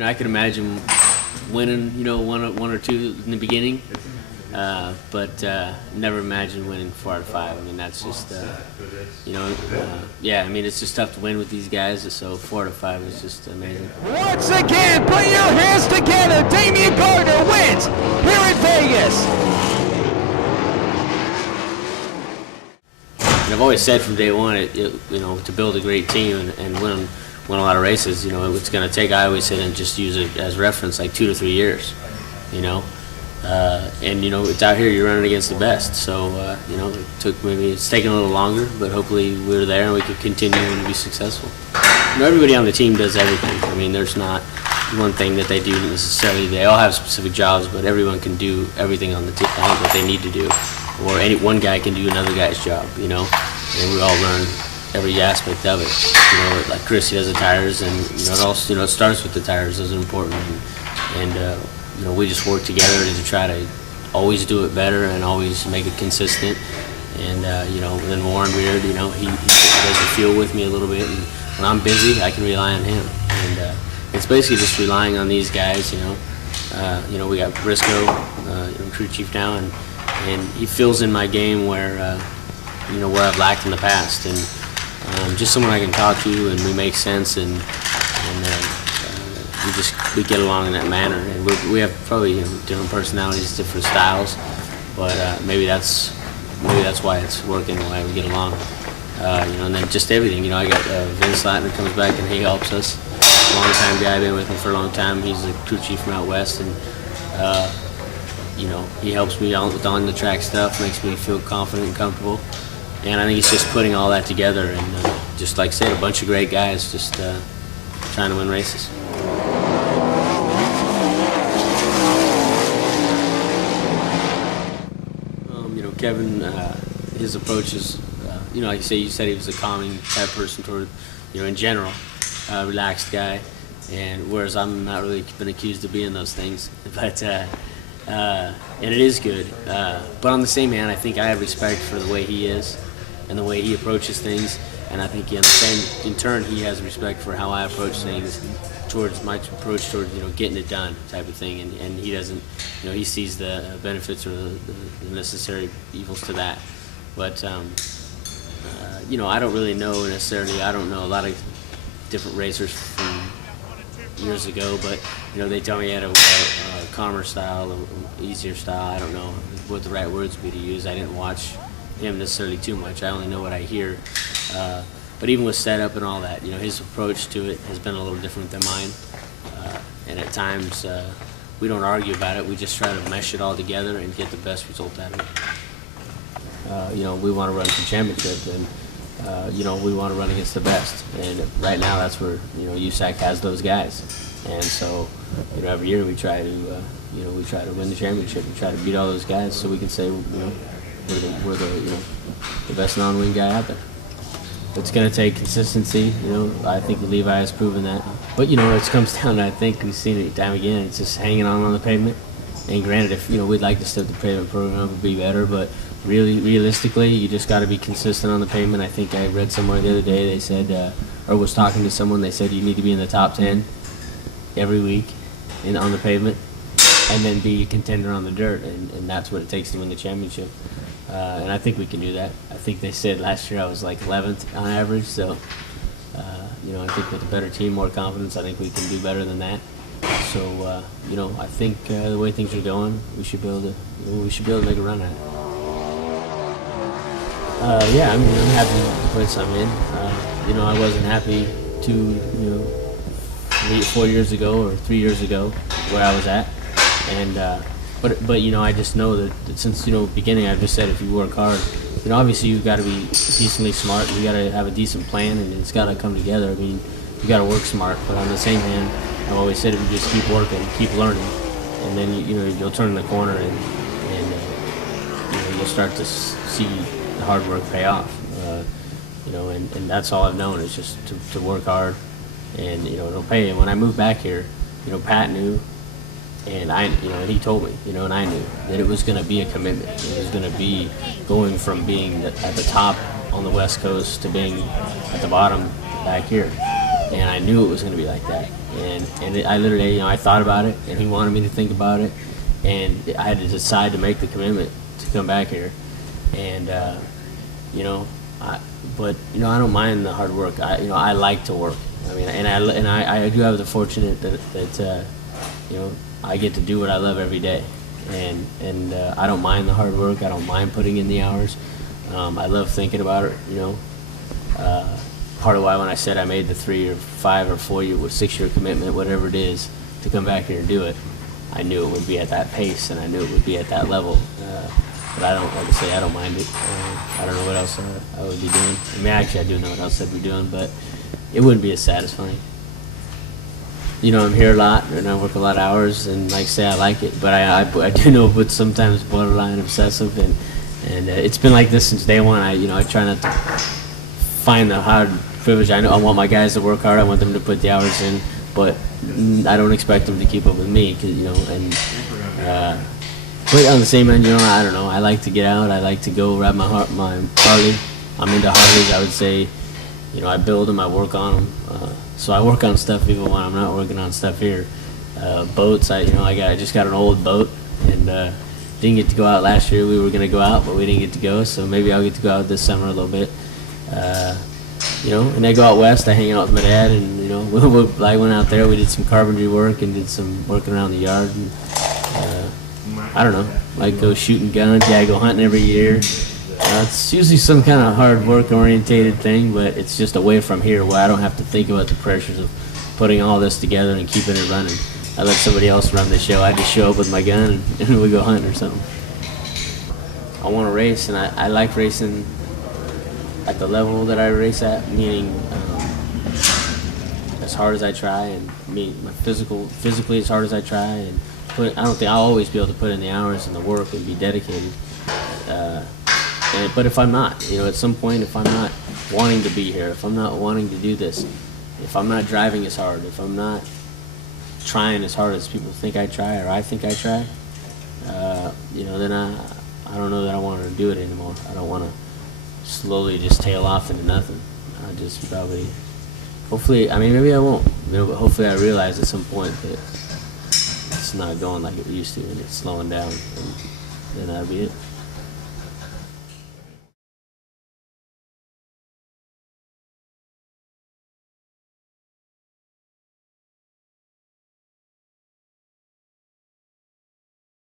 I can imagine winning, one or two in the beginning, but never imagine winning 4 out of 5. I mean, that's just, yeah. I mean, it's just tough to win with these guys. So 4 out of 5 is just amazing. Once again, put your hands together. Damion Gardner wins here in Vegas. And I've always said from day one, to build a great team and win a lot of races, it's going to take. I always say and just use it as reference, like 2 to 3 years, and it's out here. You're running against the best, so it's taken a little longer, but hopefully we're there and we can continue and be successful. Everybody on the team does everything. I mean, there's not one thing that they do necessarily. They all have specific jobs, but everyone can do everything on the team that they need to do, or one guy can do another guy's job, and we all learn every aspect of it. Like Chris, he does the tires, and it also it starts with the tires. Those are important, and we just work together to try to always do it better and always make it consistent. And then Warren Beard, he does the fuel with me a little bit, and when I'm busy, I can rely on him. And it's basically just relying on these guys. We got Briscoe, crew chief now, and he fills in my game where where I've lacked in the past, and just someone I can talk to, and we make sense, and we get along in that manner. And we have probably different personalities, different styles, but maybe that's why it's working, why we get along. And then just everything. I got Vince Latner comes back and he helps us. Long-time guy, been with him for a long time. He's the crew chief from out west, and he helps me with on the track stuff, makes me feel confident and comfortable. And I think it's just putting all that together, and just like I said, a bunch of great guys just trying to win races. Kevin, his approach is, like you said, he was a calming type person toward, in general, relaxed guy, and whereas I'm not really been accused of being those things, but and it is good. But on the same hand, I think I have respect for the way he is and the way he approaches things, and I think in turn he has respect for how I approach things, towards my approach towards getting it done type of thing, and he doesn't, he sees the benefits or the necessary evils to that. But I don't really know necessarily. I don't know a lot of different racers from years ago, but they tell me he had a calmer style, an easier style. I don't know what the right words would be to use. I didn't watch him necessarily too much. I only know what I hear. But even with setup and all that, his approach to it has been a little different than mine. And at times, we don't argue about it. We just try to mesh it all together and get the best result out of it. We want to run for championship, and we want to run against the best. And right now, that's where USAC has those guys. And so, every year we try to win the championship. We try to beat all those guys, so we can say we're the best non-wing guy out there. It's going to take consistency. I think Levi has proven that. But it comes down to, I think we've seen it time again. It's just hanging on the pavement. And granted, if we'd like to step the pavement program would be better, but realistically, you just got to be consistent on the pavement. I think I read somewhere the other day they said, or was talking to someone, they said you need to be in the top 10 every week on the pavement, and then be a contender on the dirt, and that's what it takes to win the championship. And I think we can do that. I think they said last year I was like 11th on average, so I think with a better team, more confidence, I think we can do better than that. So I think the way things are going, we should be able to make a run at it. Yeah, I mean, I'm happy with the place I'm in. I wasn't happy 4 years ago or 3 years ago where I was at, and but I just know that since beginning, I've just said if you work hard, obviously you've got to be decently smart. You got to have a decent plan, and it's got to come together. I mean, you got to work smart, but on the same hand, I've always said if you just keep working, keep learning, and then you'll turn the corner, and you'll start to see the hard work pay off. And that's all I've known is just to work hard, and it'll pay. And when I moved back here, Pat knew. And and he told me, and I knew that it was going to be a commitment. It was going to be going from being at the top on the West Coast to being at the bottom back here. And I knew it was going to be like that. I literally, I thought about it, and he wanted me to think about it, and I had to decide to make the commitment to come back here, and but I don't mind the hard work. I like to work. I mean, and I do have the fortunate that I get to do what I love every day, and I don't mind the hard work. I don't mind putting in the hours. I love thinking about it. Part of why when I said I made the 3 or 5 or 4 year, 6 year commitment, whatever it is, to come back here and do it, I knew it would be at that pace, and I knew it would be at that level. But I don't, like I say, I don't mind it. I don't know what else I would be doing. I mean, actually, I do know what else I'd be doing, but it wouldn't be as satisfying. I'm here a lot, and I work a lot of hours, and like I say, I like it. But I do know it's sometimes borderline obsessive, and it's been like this since day one. I try not to find the hard privilege. I know I want my guys to work hard. I want them to put the hours in, but I don't expect them to keep up with me, but on the same end, I don't know. I like to get out. I like to go ride my Harley. I'm into Harleys. I would say, I build them. I work on them. So I work on stuff even when I'm not working on stuff here. Boats. I just got an old boat, and didn't get to go out last year. We were gonna go out, but we didn't get to go. So maybe I'll get to go out this summer a little bit. And I go out west. I hang out with my dad, and I went out there. We did some carpentry work and did some work around the yard. And, I don't know. I go shooting guns. Yeah, I go hunting every year. It's usually some kind of hard work orientated thing, but it's just away from here where I don't have to think about the pressures of putting all this together and keeping it running. I let somebody else run the show. I just show up with my gun and we go hunting or something. I want to race, and I like racing at the level that I race at, meaning as hard as I try, and physically as hard as I try, and I don't think I'll always be able to put in the hours and the work and be dedicated. But if I'm not, at some point, if I'm not wanting to be here, if I'm not wanting to do this, if I'm not driving as hard, if I'm not trying as hard as people think I try or I think I try, then I don't know that I want to do it anymore. I don't want to slowly just tail off into nothing. I just probably, hopefully, maybe I won't, but hopefully I realize at some point that it's not going like it used to, and it's slowing down, and then that'll be it.